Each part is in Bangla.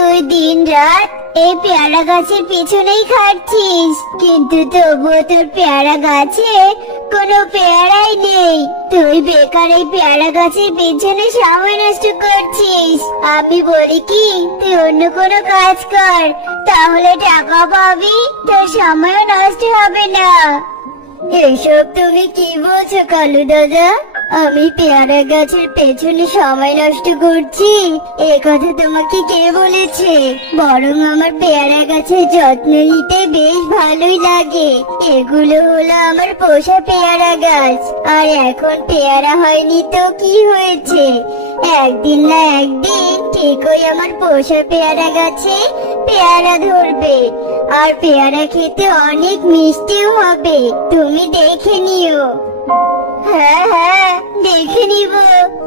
তুই দিন রাত এই পেয়ারা গাছের পিছনেই খাটছিস, কিন্তু তবুও তোর পেয়ারা গাছে কোনো পেয়ারাই নেই। তুই বেকার এই পেয়ারা গাছের পিছনে সময় নষ্ট করছিস। আমি বলি কি, তুই অন্য কোনো কাজ কর, তাহলে টাকা পাবি, তোর সময়ও নষ্ট হবে না। এসব তুমি কি বলছো কালু দাদা? আমি পেয়ারা গাছের পেছনে সময় নষ্ট করছি এ কথা তোমাকে কে বলেছে? বরং আমার পেয়ারা গাছের যত্ন নিতে বেশ ভালোই লাগে। এগুলো হলো আমার পোষা পেয়ারা গাছ, আর এখন পেয়ারা হয়নি তো কি হয়েছে? একদিন না একদিন ঠিকই আমার পোষা পেয়ারা গাছে পেয়ারা ধরবে, আর পেয়ারা খেতে অনেক মিষ্টিও হবে। তুমি দেখে নিও। হ্যাঁ হ্যাঁ, দেখে নিব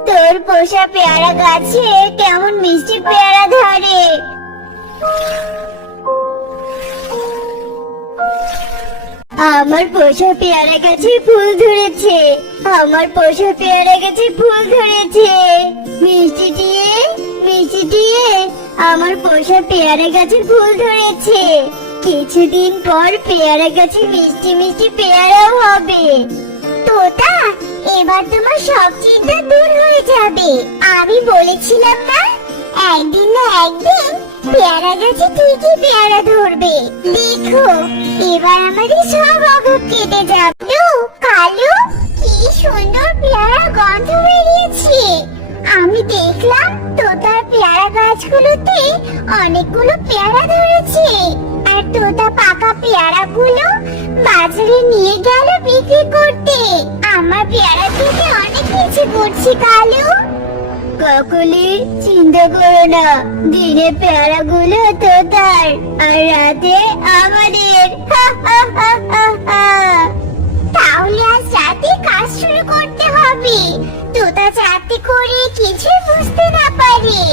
তোর পোষা পেয়ারা গাছে কেমন মিষ্টি পেয়ারা ধরে। আমার পোষা পেয়ারা গাছে ফুল ধরেছে, আমার পোষা পেয়ারা গাছে ফুল ধরেছে। মিষ্টি দিয়ে, মিষ্টি দিয়ে আমার পোষা পেয়ারা গাছে ফুল ধরেছে। কিছুদিন পর পেয়ারা গাছে মিষ্টি মিষ্টি পেয়ারাও হবে। তোতা, এবার তোমার সব চিন্তা দূর হয়ে যাবে। আমি বলেছিলাম না, একদিন না একদিন পেয়ারা গাছে ঠিকই পেয়ারা ধরবে। দেখো, এবার আমাদের সব অভাব কেটে যাবে। কালু, কি সুন্দর পেয়ারা গন্ধ বেরিয়েছে। আমি দেখলাম তোতার পেয়ারা গাছগুলোতে অনেকগুলো পেয়ারা ধরেছে, আর তোতা পাকা পেয়ারাগুলো বাজারে নিয়ে গেল বিক্রি করতে। আমার পেয়ারা থেকে অনেক কিছু করছি কালু। কাকুলি, চিন্তা করো না, দিনে পেয়ারা গুলো তোতার আর রাতে আমাদের। তাহলে আজ রাতে কাজ শুরু করতে হবে। তোতা যাতে করে কিছুই বুঝতে না পারে।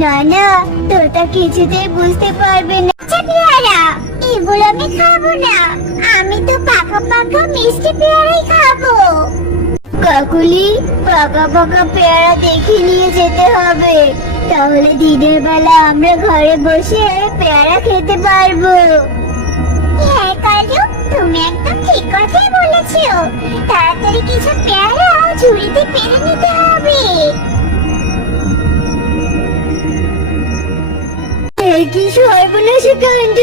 না না, তোতা কিছুতেই বুঝতে পারবে না। আচ্ছা পেয়ারা, এগুলো আমি খাবো না, আমি তো পাকা পাকা মিষ্টি পেয়ারাই খাবো। কাকুলি, পাকা পাকা পেয়ারা দেখে নিয়ে যেতে হবে, তাহলে দিনের বেলা আমরা ঘরে বসে পেয়ারা খেতে পারবো। হ্যাঁ কালু, তুমি একদম ঠিক কথাই বলেছো। তাড়াতাড়ি কিছু পেয়ারা ঝুড়িতে পেরে নিতে হবে। কি সর্বনাশ কাণ্ড!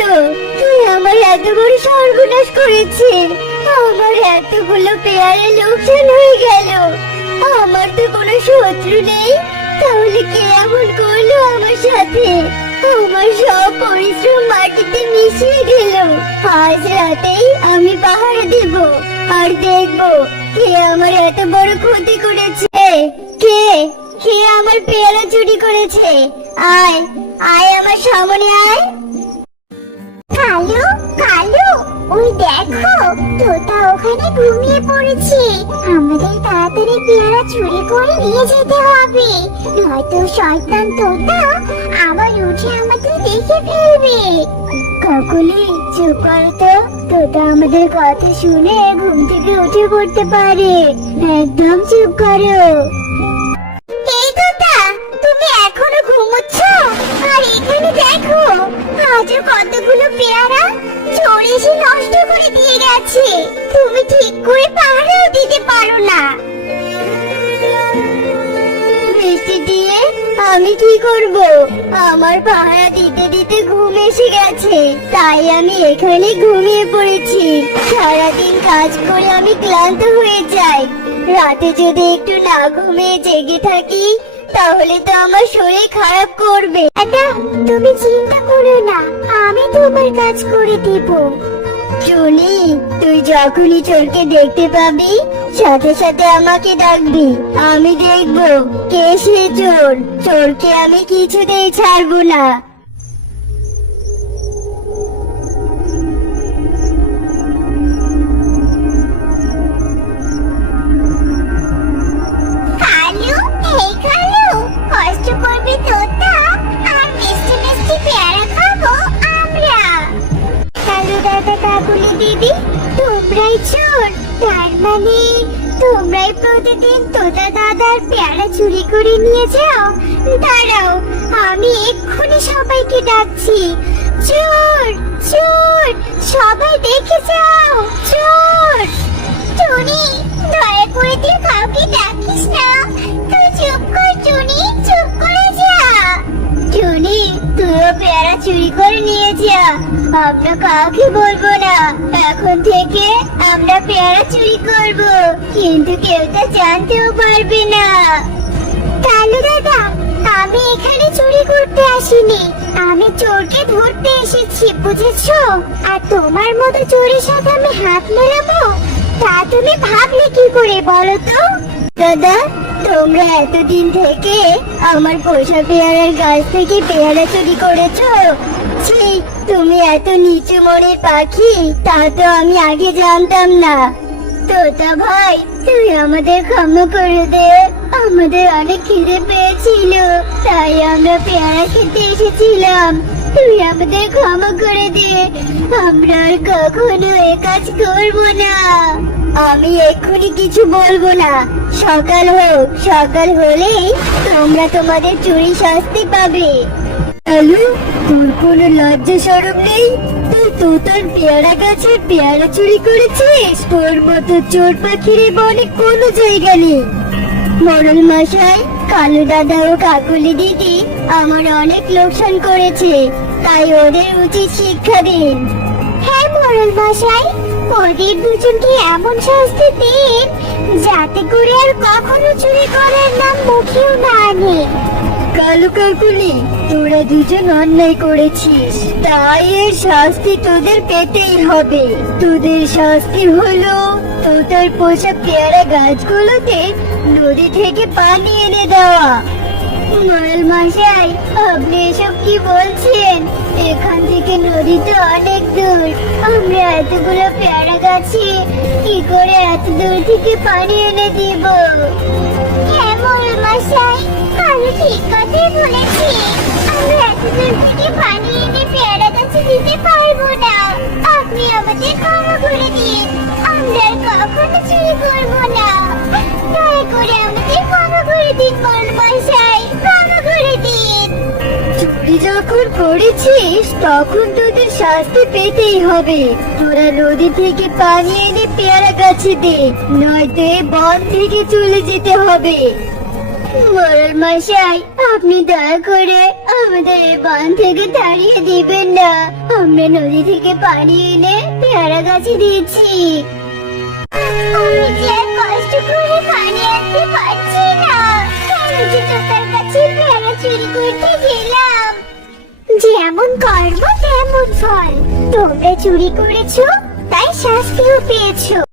তুই আমার এত বড় সর্বনাশ করেছিস। আমার এতগুলো পেয়ারা লোকসান হয়ে গেল। আমার তো কোনো শত্রু নেই, তাহলে কে এমন করলো আমার সাথে? আমার সব পরিশ্রম মাটিতে মিশিয়ে গেল। আজ রাতেই আমি পাহারা দেব, আর দেখবো কে আমার এত বড় ক্ষতি করেছে। কে কে আমার পেয়ারা চুরি করেছে? আয় আয়, আমার সামনে আয়। কালু, কালু, ওই দেখো, তোতা ওখানে ঘুমিয়ে পড়েছে। আমাদের তাড়াতাড়ি পেয়ারা চুরি করে নিয়ে যেতে হবে, নয়তো শয়তান তোতা আবার উঠে আমাদের দেখে ফেলবে। কাকুলি, চুপ করো তো, তোতা আমাদের কথা শুনে ঘুম থেকে উঠে পড়তে পারে। একদম চুপ করো। এই তোতা, তুমি এখনো ঘুমোচ্ছ? আর এখানে দেখো, আজও কতগুলো পেয়ারা চোর এসে নষ্ট করে দিয়ে গেছে। তুমি ঠিক করে পাহারাও দিতে পারো না। বৃষ্টি দিয়ে আমি কি করব? আমার পাহারা দিতে দিতে ঘুম এসে গেছে, তাই আমি এখানে ঘুমিয়ে পড়েছি। সারাদিন কাজ করে আমি ক্লান্ত হয়ে যাই। রাতে যদি একটু না ঘুমিয়ে জেগে থাকি, তাহলে তো আমার শরীর খারাপ করবে। তুমি চিন্তা করো না, আমি তোমার কাজ করে দেব। টুনি, তুই যখনই চোরকে দেখতে পাবি, সাথে সাথে আমাকে ডাকবি। আমি দেখবো কে সে চোর। চোরকে আমি কিছুতেই ছাড়বো না। তোমরাই প্রতিদিন তোতা দাদার পেয়ারা চুরি করে নিয়ে যাও? দাঁড়াও, আমি এক্ষুনি সবাইকে ডাকছি। চোর, চোর, সবাই দেখে যাও, চোর। টুনি, দয়া করে তুই কাউকে ডাকিস না। তুই চুপ কর টুনি, চুপ করে যা। টুনি, তুইও পেয়ারা চুরি করে নিয়ে যা, আমরা কাউকে বলবো না। এখন থেকে আমরা পেয়ারা চুরি করব, কিন্তু কেউ তা জানতেও পারবে না। কালু দাদা, আমি এখানে চুরি করতে আসিনি, আমি চোরকে ধরতে এসেছি, বুঝেছো? আর তোমার মতো চোরের সাথে আমি হাত মেলাবো তা তুমি ভাবলে কি করে বলো তো? দাদা, তোমরা এতদিন থেকে আমার পোষা পেয়ারার গাছ থেকে পেয়ারা চুরি করেছো? ছি, তুমি এত নিচু মনের পাখি তা তো আমি আগে জানতাম না। তোতা ভাই, তুই আমাদের ক্ষমা করে দে, আমাদের অনেক খিদে পেয়েছিল, তাই আমরা পেয়ারা খেতে এসেছিলাম। তুই আমাদের ক্ষমা করে দে, আমরা আর কখনো এ কাজ করবো না। আমি এক্ষুনি কিছু বলবো না, সকাল হোক, সকাল হলেই তোমরা তোমাদের চুরি শাস্তি পাবে। আলু, তোর কোনো লজ্জা শরম নেই? তুই তোতার পেয়ারা গাছের পেয়ারা চুরি করেছিস? তোর মতো চোর পাখির এই বনে কোনো জায়গা নেই। মোড়ল মশাই, কালু দাদা ও কাকুলি দিদি আমার অনেক লোকসান করেছে, তাই ওদের উচিত শিক্ষা দিন। হ্যাঁ মোড়ল মশাই, ওদের দুজনকে এমন শাস্তি দিন যাতে করে আর কখনো চুরি করার নাম মুখেও না আনে। কালু কাকুলি, তোরা দুজন অন্যায় করেছিস, তাই এর শাস্তি তোদের পেতেই হবে। তোদের শাস্তি হলো তোদের পোষা পেয়ারা গাছগুলোতে নদী থেকে পানি এনে দেওয়া। মোড়ল মশাই, আপনি এসব কি বলছেন? এখান থেকে নদী তো অনেক দূর, আমরা এতগুলো পেয়ারা গাছে কি করে এত দূর থেকে পানি এনে দিব? হ্যাঁ মোড়ল মশাই, আমি ঠিক কথাই বলেছি, আমরা এত দূর থেকে পানি এনে পেয়ারা গাছে দিতে পারবো না। আপনি আমাদের ক্ষমা করে দিন, আমরা আর কখনো চুরি করবো না। দয়া করে আমাদের ক্ষমা করে দিন মোড়ল মশাই, ক্ষমা করে দিন। চুরি যখন করেছিস তখন তোদের শাস্তি পেতেই হবে। তোরা নদী থেকে পানি এনে পেয়ারা গাছে দে, নয়তো এই বন থেকে চলে যেতে হবে। মোড়ল মশাই, আপনি দয়া করে আমাদের এই বন থেকে তাড়িয়ে দিবেন না, আমরা নদী থেকে পানি এনে পেয়ারা গাছে দিচ্ছি। আমি যে আর কষ্ট করে পানি আনতে পারছি না, আমি যে তোতার কাছে পেয়ারা চুরি করতে গেলাম। যেমন কর্ম তেমন ফল, তোমরা চুরি করেছো তাই শাস্তিও পেয়েছো।